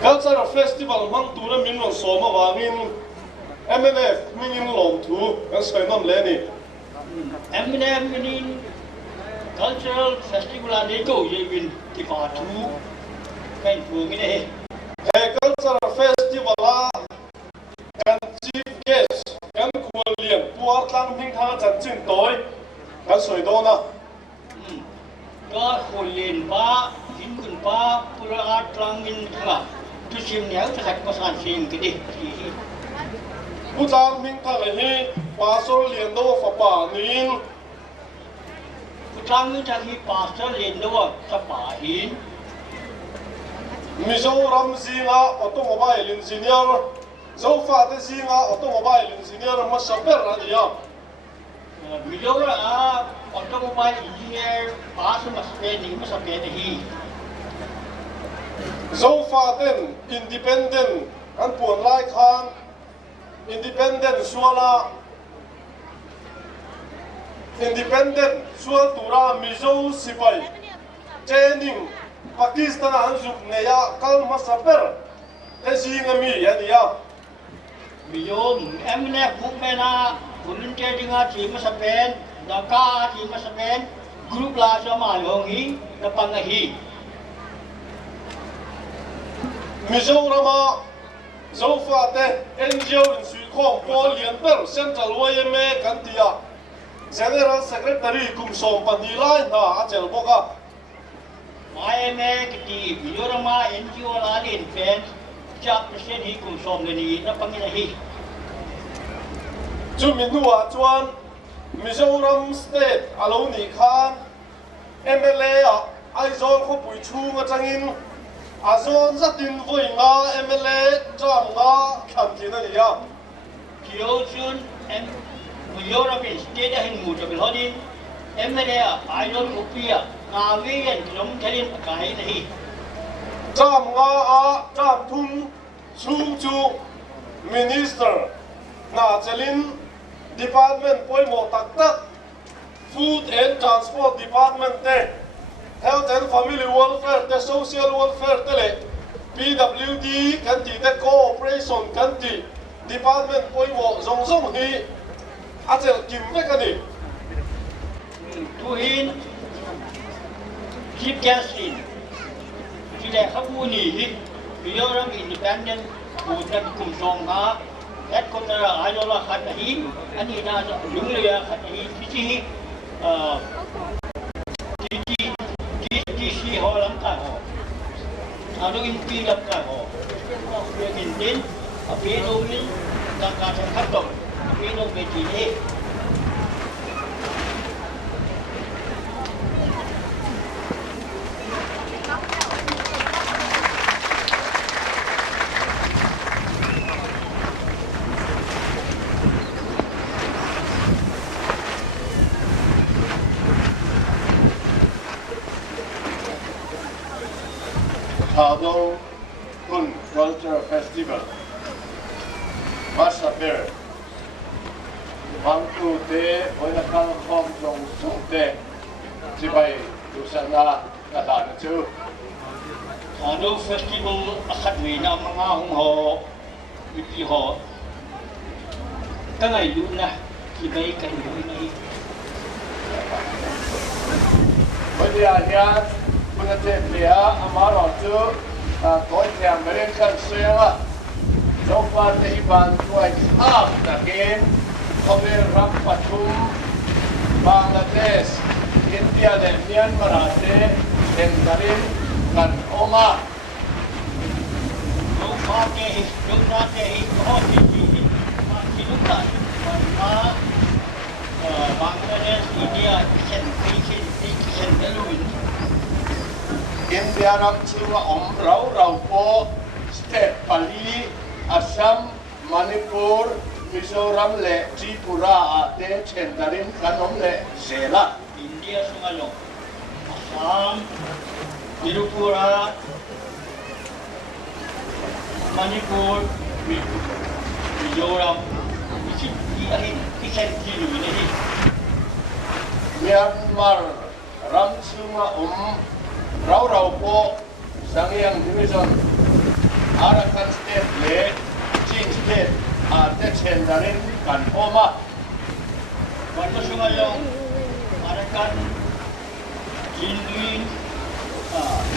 Cultural Festival mang tura min long soma wangin MNF mingin long thu kan soi nam le ni MNF mingin Cultural Festival ani ko yewin ti pa thu kan thu ngi ne Cultural Festival kan chief guest kan kual lian puar tlang ming tha chan chin toy kan soi do naก็คนเรียนป้าหินคุณป้าปุระอาตรังมินทั้งอ่ะทุกสิ่งแล้วจะขัดประสานสิ่งกันดิที่ ผู้จางมิงทะเลฮีปาโซเลียนโดฟป่านิน ผู้จ้างมิจากที่ป่าเสลียนด้วยสป่าหิน มิโซรัมซิงาออโตโมบายอินจิเนียร์โซฟาเตซิงาออโตโมบายอินจิเนียร์มาสับเปอร์อะไรอย่างมิโลระออโตโมบายอินจิเนียร์ป่าสมัครเป็นนี่มาสับเป็นที่ โซฟาเตนอินดิเพนเดนต์อันปวนไล่คานอินดิเพนเดนต์ชัวละอินดิเพนเดนต์ชัวตุรามิโซสิไปเจนิงปากีสถานอันจุกเนียคัลมาสับเปอร์เอซิงามียันยามิโยมMNFพวกแม่นาคุณเจดิงาทีมาสับเป็นดากาทีมาสับเป็นกรุ๊ปลาสมาลงฮีนับปังฮีมิโซรามาโซฟาเตเอ็นจีโออินสุยคองโอเลียนเปอร์เซ็นทรัลวายเมกันตียาเจเนอเรลเซกเรตารีกุมสมปันดีไลน์น่าอาเจลบอกว่าไม่แม้กติมิโยรามาเอ็นจีโอลาเลียนเป็นจากประเทศที่กุมสมเลยนี่นับปังฮีจุมินัวจวนมิโซรัมสเตทอาลูนิคานMLA ไอโซนเขาปุยชูงจังอินอาโซนจะดินวุยงาMLA จามงาขันทีนั่นนี่ยาที่โอชุนมิโยราเป็นสเตทให้หมู่จะเป็นฮอดินMLA ไอโซนอุปีอะนาวิเอนขนมทะเลปากายนี่จามงาจามทุ่งชูจูมินิสเตอร์นาเจลิน Department ป่วยหมดตักตัก Food and Transport Department เต Health and Family Welfare เต Social Welfare เตเลย PWD กันตีเต Cooperation กันตี Department ป่วยหมดส่งนี่อาจจะกิมไม่กันดิทุหินคิดแกสินที่แรกเขาพูดนี่มิโยรามีอินดิเพนเดนต์พูดกันกลุ่มสองนะแอดคนละไอโดลขัดหินอันนี้น่าจะลุงเลียขัดหินที่ที่ฮอลังกาฮออาดูอินปีลังกาฮอเพื่อกินดินอภิโนมินลังกาทำขัดตกอภิโนเมจิเนฮาโดคุณ Cultural Festival มาสเปอร์ฟังตูเตวันนักข่าวคอมตรงสุดเตที่ไปดูสัญญากระดานจูฮาโดเฟสติวัลอัคดีนามงาหงหอวิธีหอตั้งไงดูนะที่ไปกันอยู่นี่วันนี้เนี่ยคุณเจ็บเลียอามาหลอดจูก้อยแถมไม่ได้ขันเสียงโลกวันที่บันช่วยข้ามตะเกียงเขาไปรับประชุมบังกลาเทศอินเดียและเมียนมาเตเอ็นดารินกันออกมาลูกค้าเกย์ลูกค้าเกย์ข้อที่อยู่ที่ลูกค้าบังกลาเทศอินเดียเช่นเดลูวินอินเดียรับชื่อว่าเราโปสเตทปาลีอัสสัมมณิปุรมิโซรัมและทริปุราอาเตเชนดารินกันอมและเซลาอินเดียสุมาโลอัสสัมทริปุรามณิปุรมิโซรัมที่เช่นที่อยู่ในนี้เมียนมา ram chunga rau po sangyang division Arakan state le Chin state te chendarin kan oma Waktu sungayon Arakan Jinwin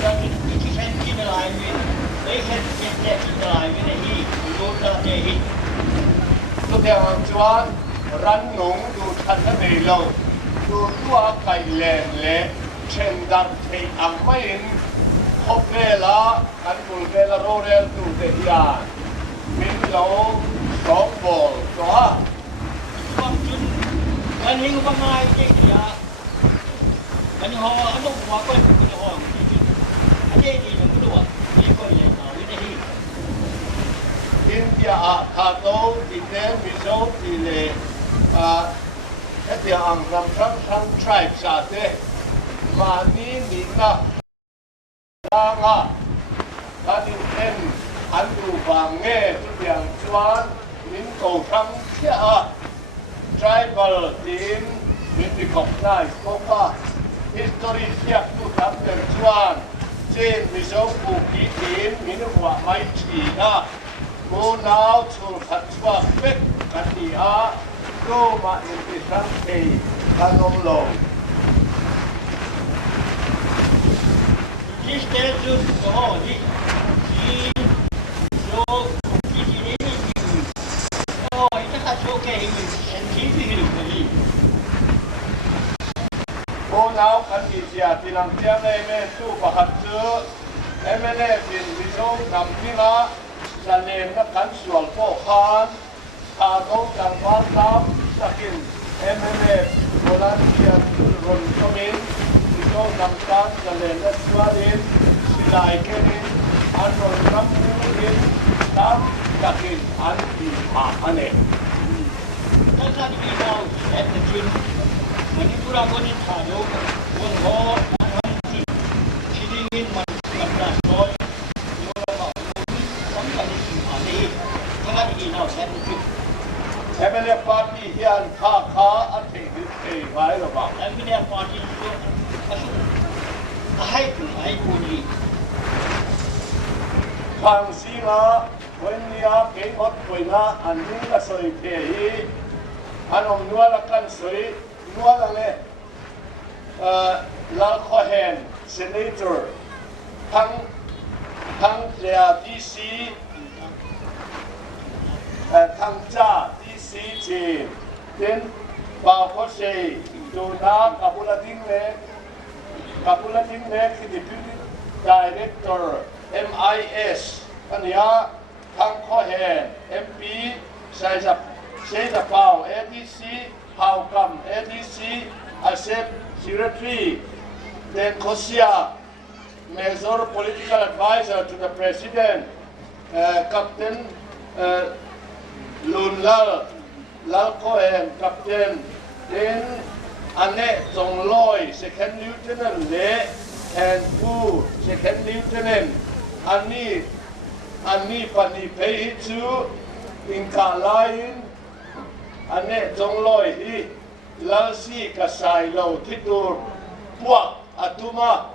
yang itu senti nelayan, senti nelayan ini sudah deh. tu tiang chuan ran nung tu than na nei lo tu tua kai len le chen dar thei ang mai in hop vela kan bul vela rorel tu te hian min lo song bol to ha Waktu kan hingga pengai je dia. Kan ho anu wa ko ni ho. Ade ni nung dua. Ni ko ye na ini. India a tha to ti te mi zo ti le cái ang ram sang tribe sa te ma ni na nga anh em anh đủ vàng nghe tôi tiếng chuan min cầu thăng kia tribal team min bị cọc này có pha history siap tu thắm tiếng chuan trên mi số phụ ký team min hoa mai chỉ na cô nào chul khát chua phết cái gì cô mà in đi sang thì anh ông lồng This tells oh, itu kan okay ini scientific ini. cô nào khăn gì xia thì làm tiếng này mẹ tu và hạt chứa em này bin ví dụ nằm tiếng á là nên nó khăn sual phổ khan thà đâu chẳng quan tâm sakin em này cô làm tiếng rồi cho mình ví dụ nằm tan là nên nó xóa đi xí lại cái đi ăn rồi nằm đi tam sakin ăn đi anh ấy Kan tadi kita set mungkin Manipura pun ada pun ho nanti sidingin mana soal orang mau sampai di sini jangan kita set mungkin em này party hiền khá anh thấy cái vai rồi bạn em ini party itu masuk ai pun ni Phang si nga, when niya kay ot koy nga, andun ka soy pehi, anong nuwala kan soy, nuwala le, Lal Cohen, Senator, thang DC, thang cha DC team, then bao ko say, do na kapulating le, Deputy Director, MIS, kanya thang Cohen, MP, say the Pao, ADC, how come ADC, accept Secretary, then Kosia, Major Political Advisor to the President, Captain Lal Cohen, Captain, then Annette Zongloy, Second Lieutenant Le, and Pu, Second Lieutenant, Ani Pani Pei Chu, in Kalain, Annette Zongloy, Hi, Lalsi Kasai Lo, Titur, Puak, Atuma,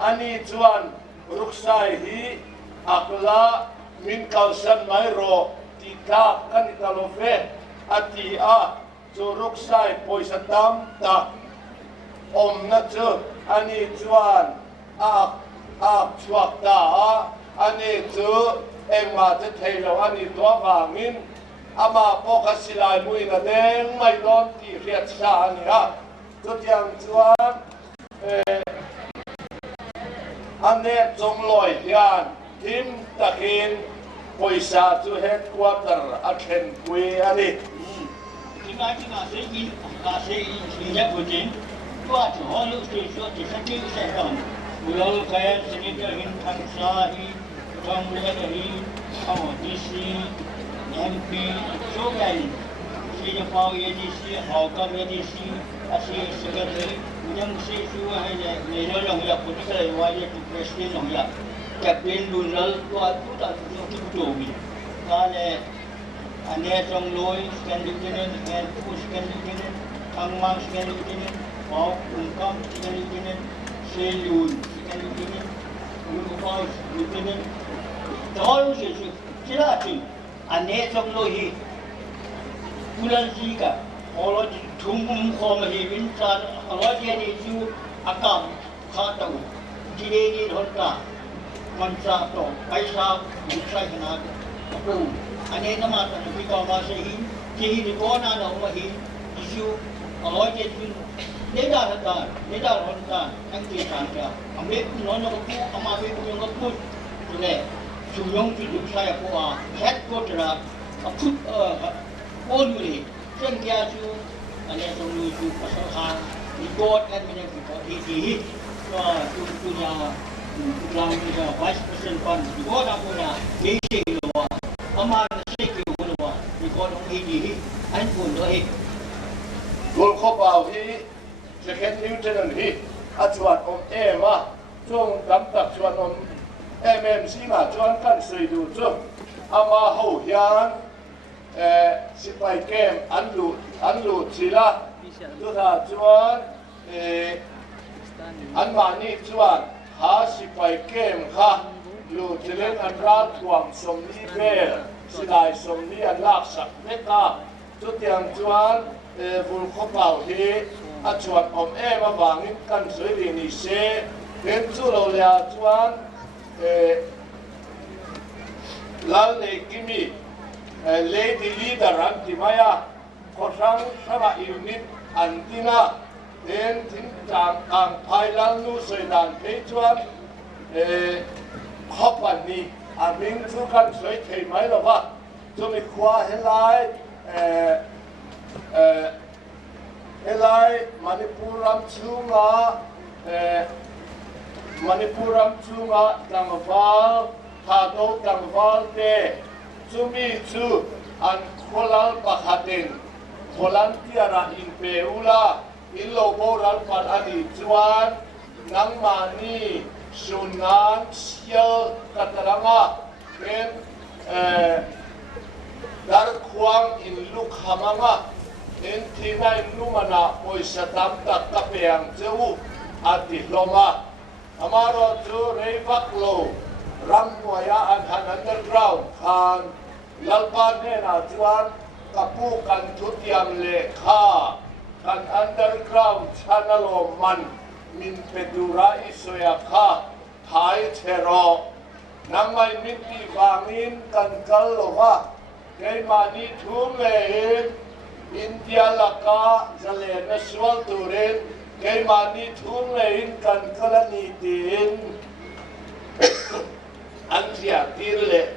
Ani Chuan, Ruksai Hi, Akla, Min Kausan Mairo, Tika, Kanitalofe, Ati A, Chu Ruksai, Poisatam, Ta, Om na chu, ani chuan, chuak ta, ani chu, engma te theilo ani tua vangin, ama poka silai mui na deng mai don ti riat sa ani ha. Chu tiang chuan, ane Zongloy hian, tim takin, poisa chu headquarter a then pui ani. Tinggal saya ingat begini. Tuat halu sesat disakiti setan. Mulai kaya sekitar hintang sahi, janggut dari, DC, MP, sogai. Sini pau ADC, hawkam ADC, asyik sekali. Yang sesuatu hanya menolak ya political wajib tu presiden orang ya. Kapten Lunal tuat tu tak betul betul. Kalau ane Zongloy, Second Lieutenant, and Pu Second Lieutenant, Kang Mang Second Lieutenant, Mau ungkam dengan selun dengan ungkam dengan tahu sesuatu jelas aneh samlohi bulan jika kalau tunggu kami insan kalau dia itu akan kata dia ini hendak mansatu paisa bukan hendak apa aneh nama tapi kalau masih jadi di mana nak mahi isu kalau dia itu neda hendak angkat saja ambil nono aku ambil punya aku boleh Suyong hidup saya kuah, head kodra, aput onuri, kerja tu, ada solu tu pasal ikut kan punya ini, tu punya yang vice president pan, ikut apa punya ini luar, aman sekali luar, ikut orang ini, anpun doa. Gol kopau hi, second lieutenant hi, acuan Emma, jong dampak acuan MMC mà chuan kan sui du chu ama ho hian sipai kem an lu chila tu tha chuan an mani chuan ha sipai kem kha lu chilen an ra tuam som ni bel silai som ni an lak sak meka chu tiang chuan vul khopau hi a chuan em awangin kan sui ri ni se ten chu lo lia chuan lal ne kimi lady leader antimaya khosang sama unit antina den tin chang ang phailang nu soidan pe chuan khopani aming chu kan soi thei mai lo wa chumi khwa helai manipuram chunga Manipuram chunga tangval thado tangval te chumi chu an kholal pakhatin volunteera in peula in loboral pan ani chuan nangmani sunan sial kataranga ken dar khuang in lukhamanga en thina numana poisa tam tak kapeang cheu ati hloma Amaro tu Reivaklo, Ramwaya and Han underground, Han Lalpanena, Juan Kapu kan Tutiam Lekha, kan underground Chanalo Man, Min Pedura Isoyaka, Thai Tero, Namay Minti Vangin kan Kalova, Kay Mani Tumehin, India Laka, Zalena Swal Turin, Kay mani thun lein kan kalani tin antia tirle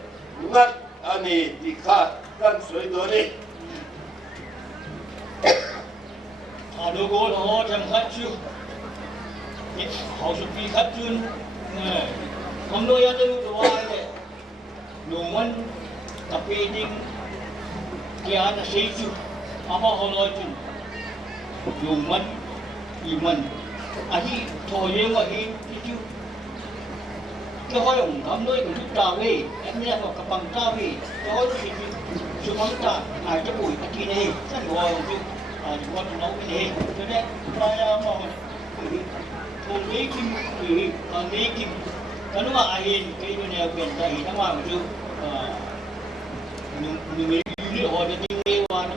ngat ani dikha kan soi doni Ado go ho jam khat chu ni hau su pi khat chun không đôi ăn được đồ ai đấy đồ món cà phê đinh kia là xây chu ama ho loi chu đồ món iman ahi thoye wa hi chu cái hoa hồng không đôi cũng chút trào đi em nghe vào cái bằng trào đi cho thì chú mong ta ai cho bụi cái kia này rất hoa hồng chú chú quan nấu cái này cho nên ta mà thôn mấy kim mấy kim cái nó ai hiện cái điều này quyền ta hiện nó mà chú người người họ để đi nghe qua nó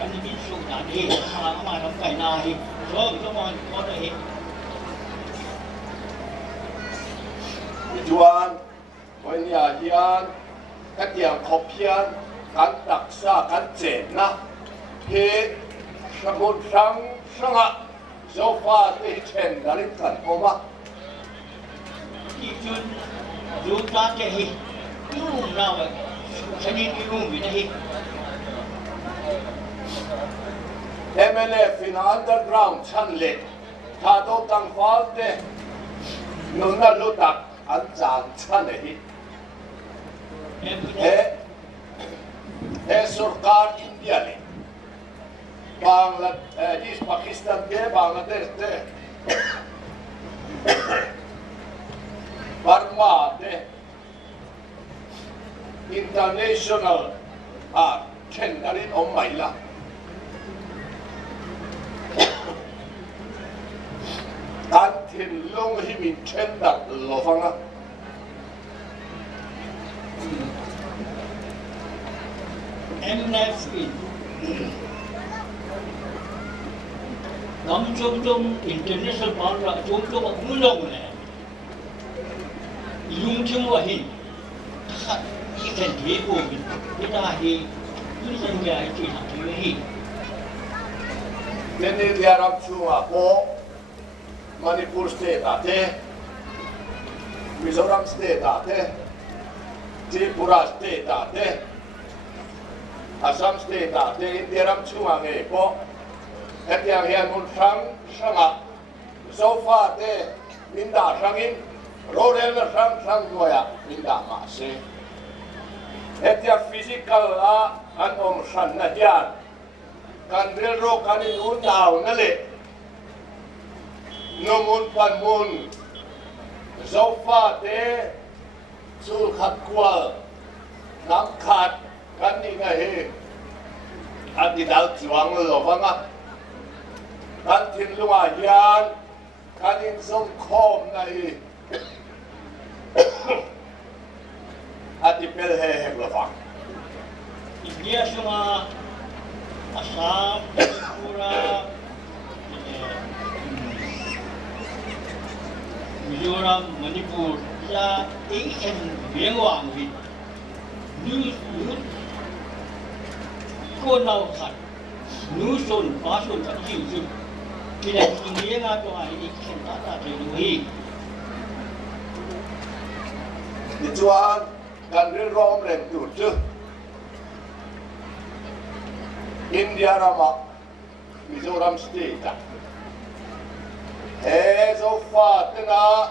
anh đi xuống đá đi mà nó phải nào thì rồi cho mọi có thể Juan, when ya hian, các yang kopian, kan taksa, kan cena, he, sangut sangat, so far they chen dari kan oma. Ichun, juta kehi, room now, seni room ini. MLF in underground chanle, thado tang falte, nuna lutak. Anh chàng chân này हे सरकार इंडिया ने बांग्लादेश पाकिस्तान के बांग्लादेश के बर्मा के international tendering महिला tin long hi min chen dak lo fanga MNF ngắm chung international ban ra chung ang long ne yung chung wa hin khat ikan di ko kita hi ini saya itu nak hi Nini diarap chunga po Manipur state ate Mizoram state ate Tripura state ate Assam state ate diarap chunga nge po et yang hian mun sang sanga so far te minda sangin rodel na sang goya minda ma se et ya physical a an san na hian kan rel ro kan in un daw na le no mun pan mun so far te sul khat kwal nam khat kan ni nga he an di dal chuang lo wanga kan tin lunga hian kan in som khom na hi ati pel he lo wang India semua Assam, Tripura, Mizoram, Manipur, ya ikan biang wit, nu ko nau khat, nu sun pasun tak hiu sun, tidak tinggi ngatu hari ikan tak ada hi. Di chuan kan ril rom len tu chu India rama Mizoram state he so far tena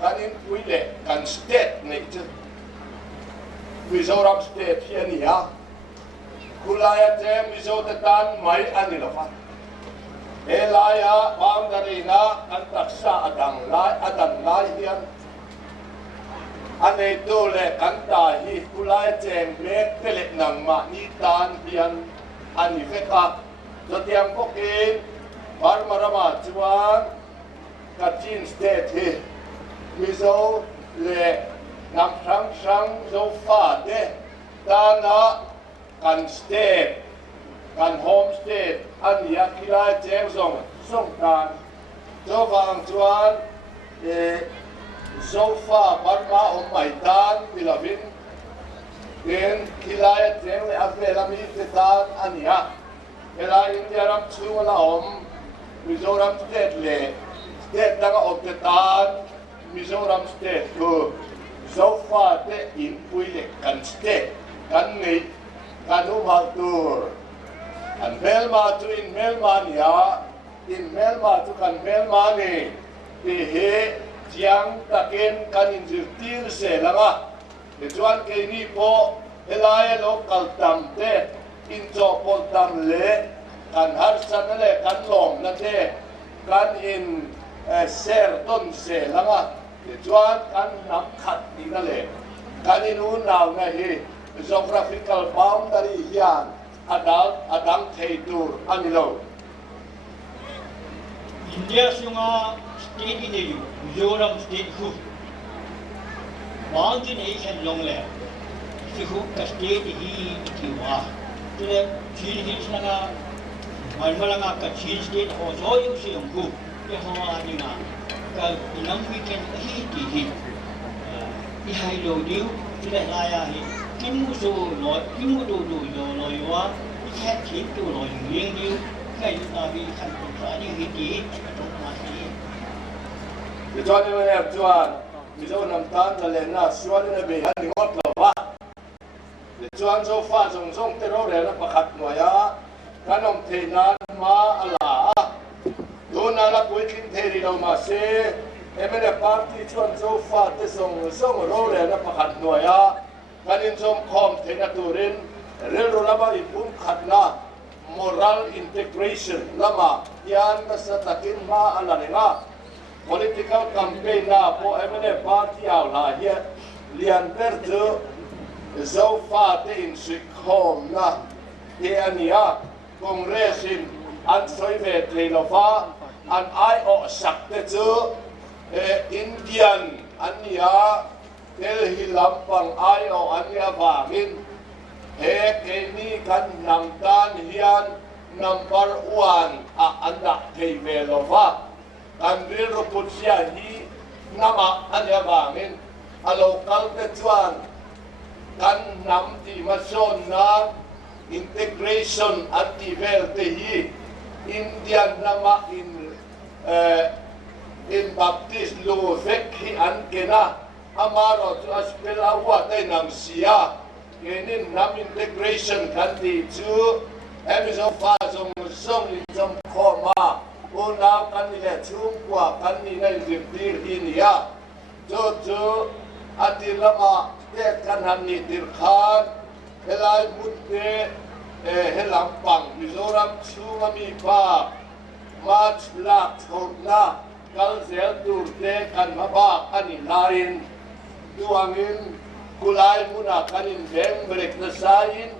kan in puile kan state nei chu Mizoram state hian ya kulaya te mizo te tan mai ani lo fa he laya boundary na kan taksa adang lai hian anei tu le kan ta hi kulai cheng mek tele nang ma ni tan hian ani veka zotiang pokin parmarama chuan Kachin state hi mizo le nam sang zo fa de tana kan state kan home state ania kilai cheng song tan zo wang chuan so far parma mai tan milavin den kilaya cheng le avela mi te tan ania ela India ram chu la Mizoram state le state daga of te tan Mizoram state ko so far te in puile kan state kan nei kanu maltur an melma tu in melma nia in melma tu kan melma ni te he chiang takin kan injirtir se langa de chuan ke ni po helai local tam te in cho pol tam le kan har san le kan lom na te kan in ser ton se langa de chuan kan nam khat ni na le kan in un naw na hi geographical boundary hian adang theitur anilo India semua state ini Mizoram state ku bang ni ikan long le sihu ka state hi tiwa jadi chin hi sana malanga ka chin state ho so yu si yung ku ye ho ani na ka inam weekend hi ti hi i hai lo diu jadi laya hi kimu so lo kimu do lo yo wa i khat chin tu lo yeng diu kai ta bi khan ko sa ni hi ti de chuan ni ne chuan mizo nam tan la le na suan ne be ani ngot lo wa de chuan so fa zong te ro re la pakhat no ya kanom the nan ma ala do na la pui kin the ri lo ma se emene party chuan so fa te song ro re la pakhat no ya kanin som khom the na turin rel ro la ba i pum khat na moral integration lama yan na sa takin ma ala nga political campaign na po emene party aw la hier lian berto so far te in sikhom na he ania congressin an soi ve treinova an ai o sak te chu Indian ania Delhi lampang ai o ania wangin he ke ni kan nam dan hian number 1 a anda thei velova kan ril ro putsia hi nama ania wangin a local te chuan kan nam ti ma son na integration at ti vel te hi Indian nama in Baptist lu vek hi an kena amaro chu aspela wa te nang sia kenin nam integration kan ti chu emiso fa song song in som khoma una kan ni le chung kwa kan ni nei zim tir in ya chu atilama te kan han ni tir khan helai mutte helam pang mizoram chunga mi pa mach lak thotna kal zel tur te kan maba ani lain duangin kulai muna kanin beng brek na sain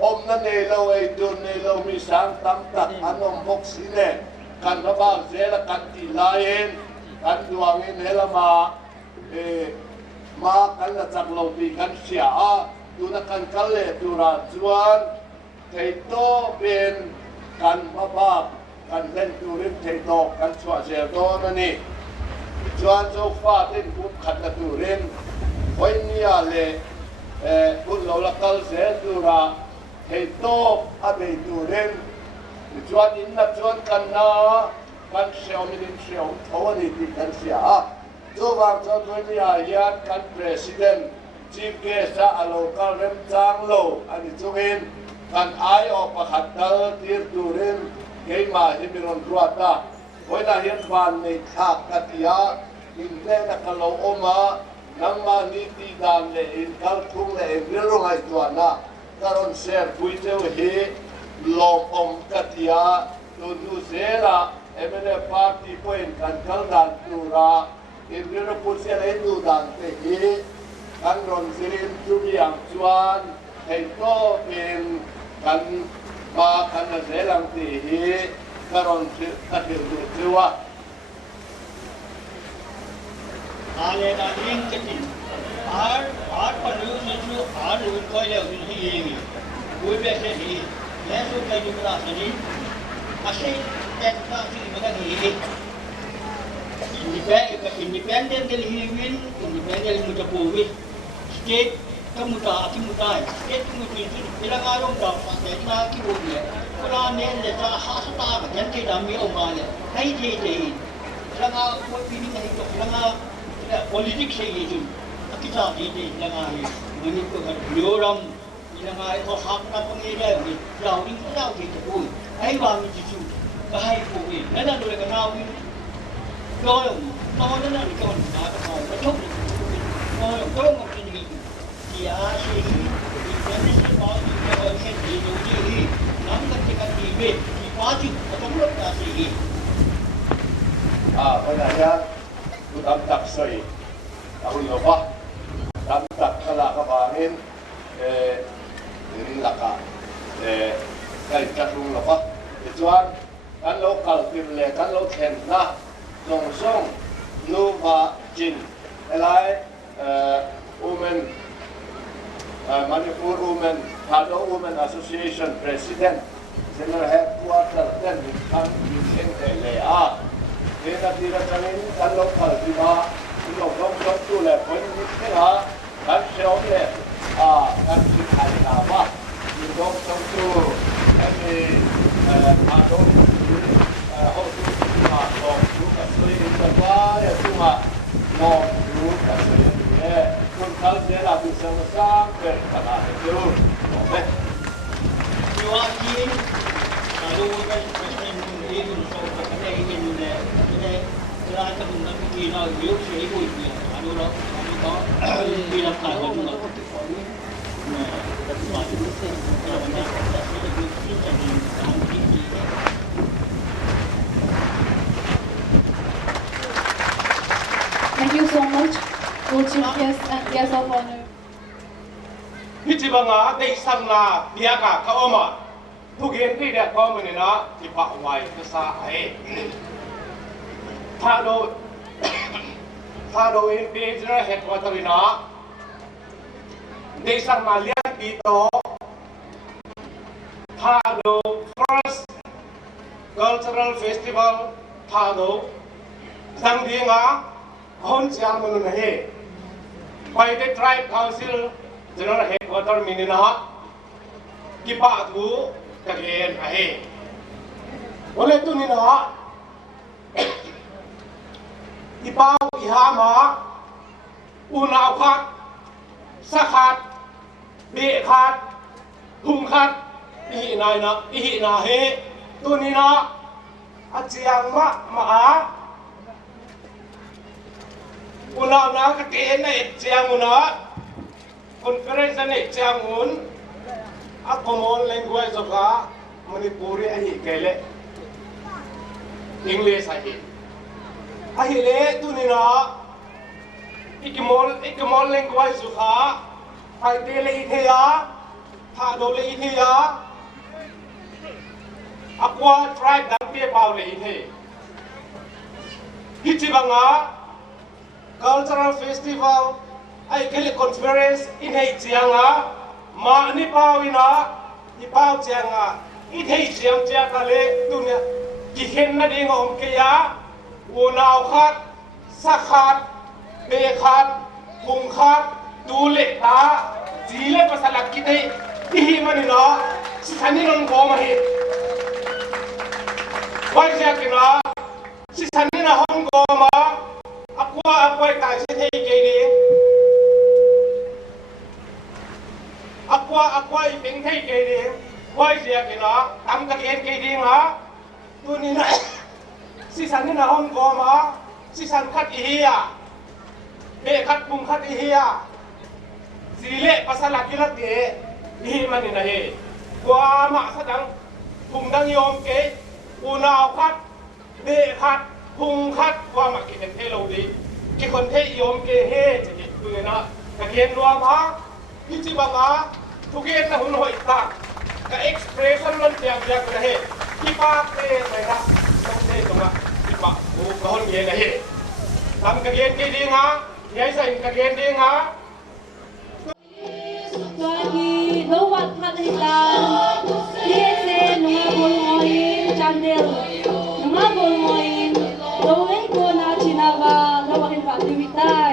om na nelo ay dur nelo mi sang tam tak anom boksine kan maba zel kan ti lain kan duangin helama ma kan na chaklo pi kan sia a tuna kan kalle tura chuan thei to ben kan maba kan len turin thei to kan chua zel to na ni chuan zo fa tin kup khat na turin hoi nia le kun lo la kal zel tura thei to a be turin chuan in na chuan kan na kan seo min seo thawani ti kan sia a zo wang zo hoi nia hian kan president chief guest a local rem chang lo ani chungin kan ai o pakhat dal tir turin keima himiron ruata hoina hian ban nei thak katia in le na kalo oma nangma ni ti dan le in kal thung le engro ngai tuana karon share puiteu he lom om katia tu nu zera emene party point kan kal dan tura engro putse le tu dan te he kan ron sirin tubiang chuan hei to ben kan ma kan na zelang ti hi karon atil du chuwa ale da ling ketin ar panu nu ar lu ko le hi hi ui be se hi le su kai du ra se ni ase tet ka si ma hi independent del hi win independent mu ta pu wi state kamuta akimutai state kamuti ilang arong da pa na ki wo le kula ne le ta ha sa ta ga yan te da mi o ma le hai je je ilang a ko pi ni nei to ilang a politics se yi jun akita je je ilang a hi mani ko ga yoram ilang a ko hak na pang ida ni law ni law ke ko ai wa mi ji chu ka hai ko ni na na do le ka na wi lo yo no na na ni ko na ka ko ka thok ni ko yo ko mo ni ni ya shi ni ni ba ni ko ni ni do ji nam ka ti ka ti be ki pa ju ko to lo ta si wana ya tu tam tak soi aku yo ba tam tak kala ka bangin ni laka kai ka lu la ba chuan kan lo kal tim le kan lo khen na song song nu ba jin elai women Manipur Women Thado Women Association President General Headquarter then kan in le a Kena tira changin kan lo kal di ba lo long long tu le point ni kena kan sheo le kan si khai na ba ni long long tu ani Thado ho tu ma lo tu ka soi in ba ba ya tu ma lo tu ka soi ni kun kal je la tu sama sang ke kana tu okay you are in lalu kan presiden ni ni so ka ka ni ni ra ka mun na ki na yo se ko ni anu lo anu ko ki na ka ko ni Thank you so much, Co-Chief Guest and Guest of Honor. Hichibanga dei samna niaka ka oma ทุกเย็นที่เด็กก็มันนี่นะที่ปะไว้ก็สาไอ้ถ้าโดนถ้าโดนเดียร์เฮดควอเตอร์นะเด็กสังมาเลี้ยงปีโตถ้าโดน first cultural festival ถ้าโดนสังเดียงอ่ะคนเชียงมันนู่นเฮไปได้ tribe council general headquarter มินินะกี่ปะทูกะเกนไอ้วันเล็กตัวนี้นะอีป้าอีหามาอูนาวคัดสะขัดเบะขัดหุงขัดอีหินายนะอีหินาเฮตัวนี้นะอาเจียงมะมาอูนาวนะกะเกนในเจียงอูนะคอนเฟอเรนซ์ในเจียงอูนอะcommon language ก็มณีปุรีไอ้เกลเลอังกฤษไอ้เล่ตัวนี้นะอีกมอล language ก็ไทยเดลีเทียถ้าโดลีเทียอะกว่า tribe ดังเปียเปล่าเลยเทียฮิจิบังอ่ะ cultural festival ไอ้เกลเล conference อินเฮเจียงอ่ะมานี่เปล่าอีนะนี่เปล่าเจียงอ่ะอีเทียเจียงเจียงกันเลยตัวเนี้ยกี่เห็นนะดีงอมเกียอูนาวคัดสะขัดเบขัดหุงขัดดูเล็กตาจีเล็กภาษาลักกิเตที่หิมันนี่นะสิสันนี่นนโกมาหิไว้เจ้ากินะสิสันนี่นะฮ่องโกมาอักว่ากายเส้นให้เกดีอักว่าอีเป็นให้เกดีไว้เจ้ากินะทำกระเกนเกดีนะตัวนี้นะสิสันนี่นะฮ่องโกมาสิสันคัดอีเฮียเบคัดปุงคัดอีเฮียสีเละภาษาลักกิลักเกอีมันนี่นะเฮกว่ามาสดังปุงดังยอมเกอูนาวคัดเบคัดปุงคัดกว่ามากิเป็นเทโลดีกิคนเทยอมเกเฮจะกิตัวนี้นะกะเกนรวมฮะพิจิบังฮะทุกเกนนะหุ่นหอยตากกะเอ็กซ์เพรสชั่นมันเจียงกันเฮที่ปากเต้ไปนะต้องเต้ตรงนั้นที่ปากกูก็หุ่นเย็นนะเฮทำกะเกนกี่ดีฮะยัยใส่กะเกนดีฮะตัวที่โลวัดพัฒนาเยเซนงาบุญมอยจันเดลงาบุญมอยโลเอโกนาชินาวาโลวัดพัฒนาวิตัย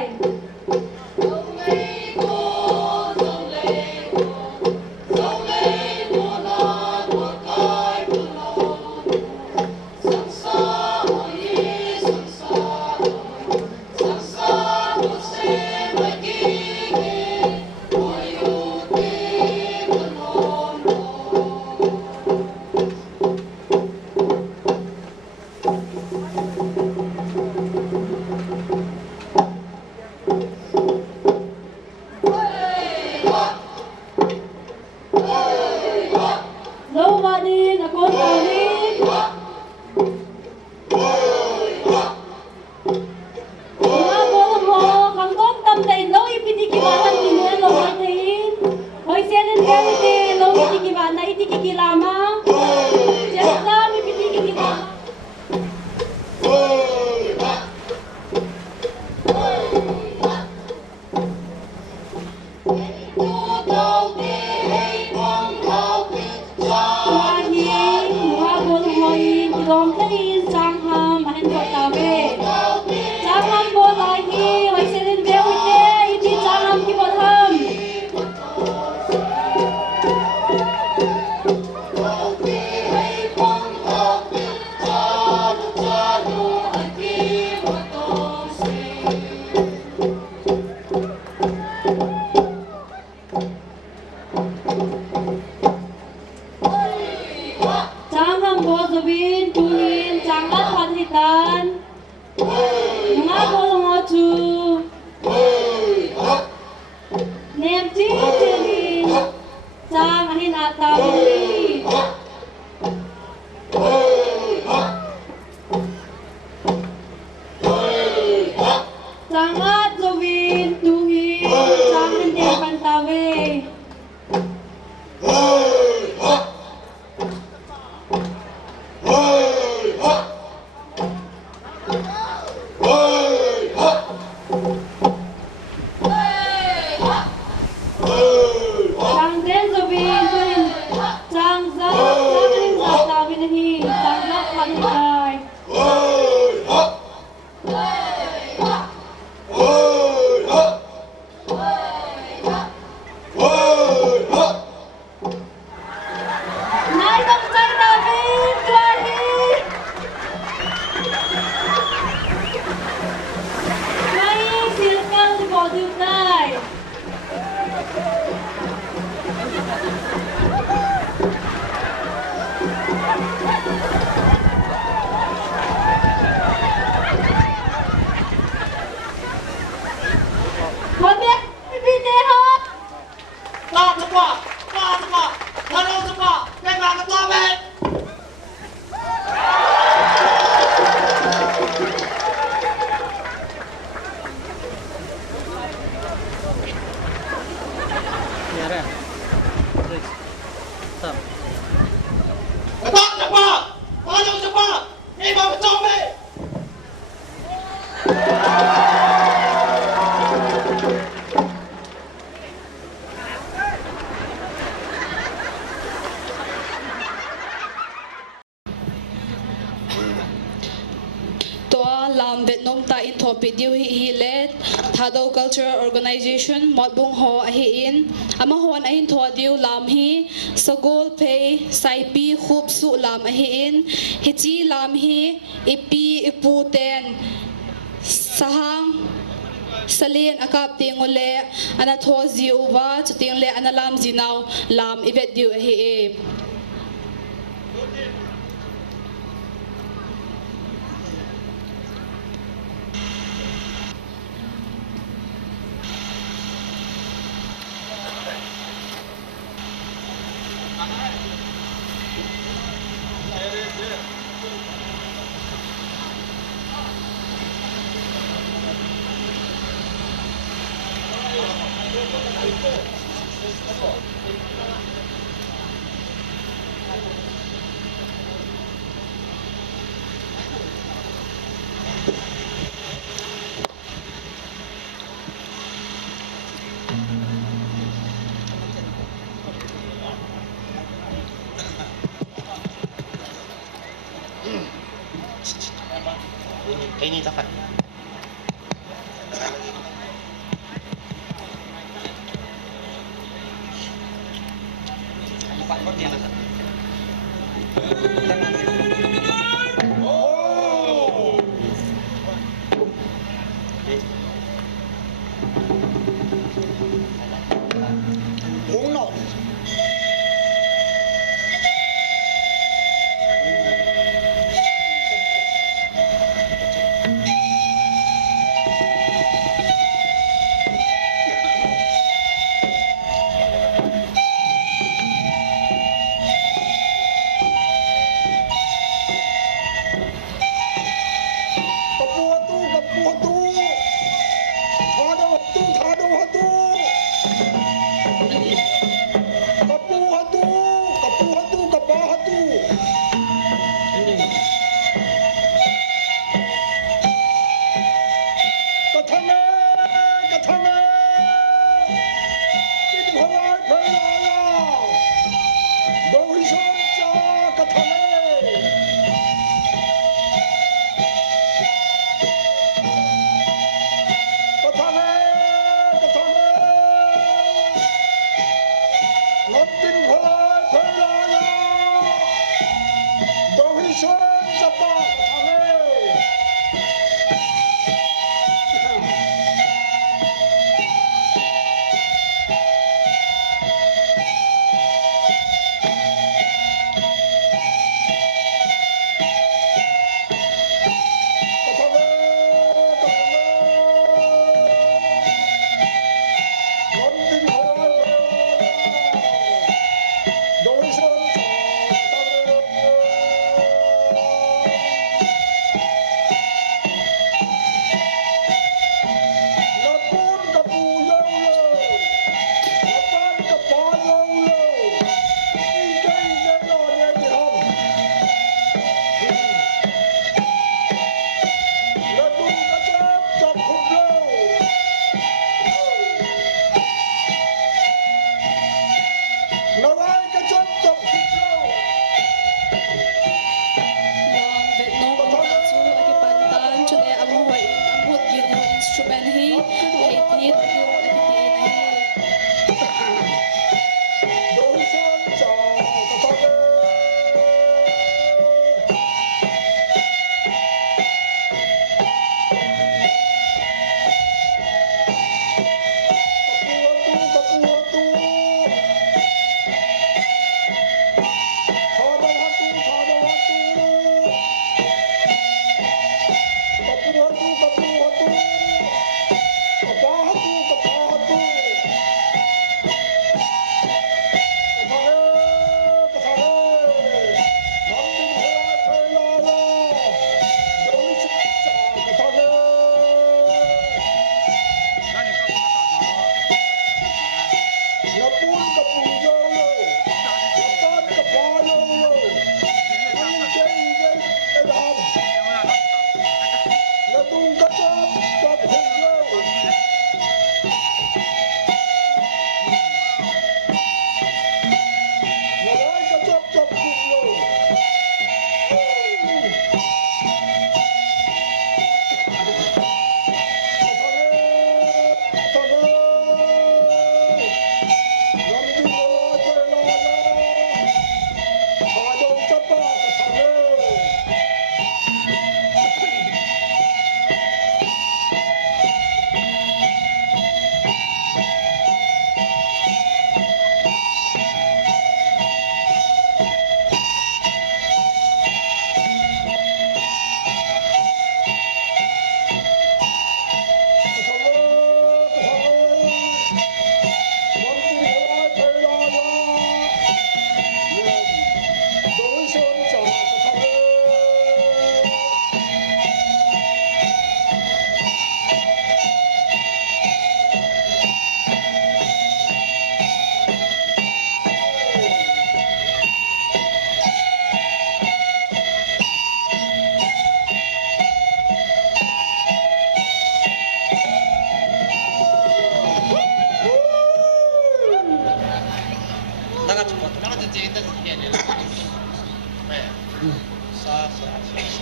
nom ta in topic diu hi let Thado Cultural Organization mot bung ho a hi in ama hon a in tho diu lam hi Sagol Pei Sai Pi Khup Su lam a hi in hi chi lam hi ipi ipu ten sahang Salin akap tingole ana tho ziuwa chuting le ana lam zinau lam ibet diu a hi e Cái này chắc phải bạn có tiền là uống nọ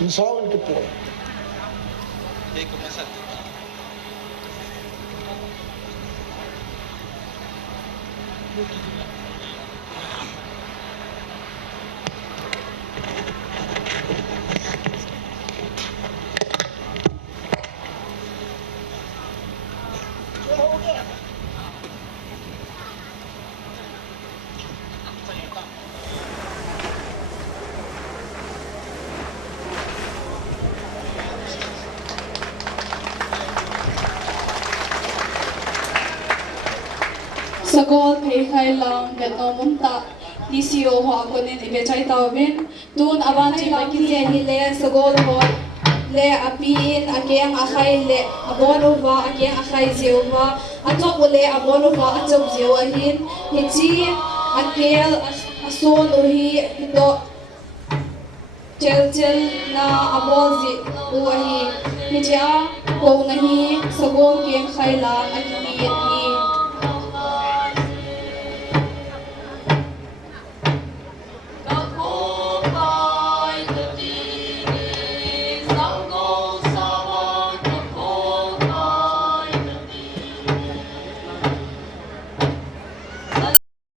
Sawan ke po. Hindi ko masal. Sagol pay khai lang gat no munta DCO ho akonin ibe chai tawin tun awan chi baki le hi le sagol ho le apin akyang akai le abonova akyang akai zeuwa atok le abonova atok zeu ahin hichi akel ason ohi do chel na abozi uahi hicha ko nahi sagol ke khai lang akini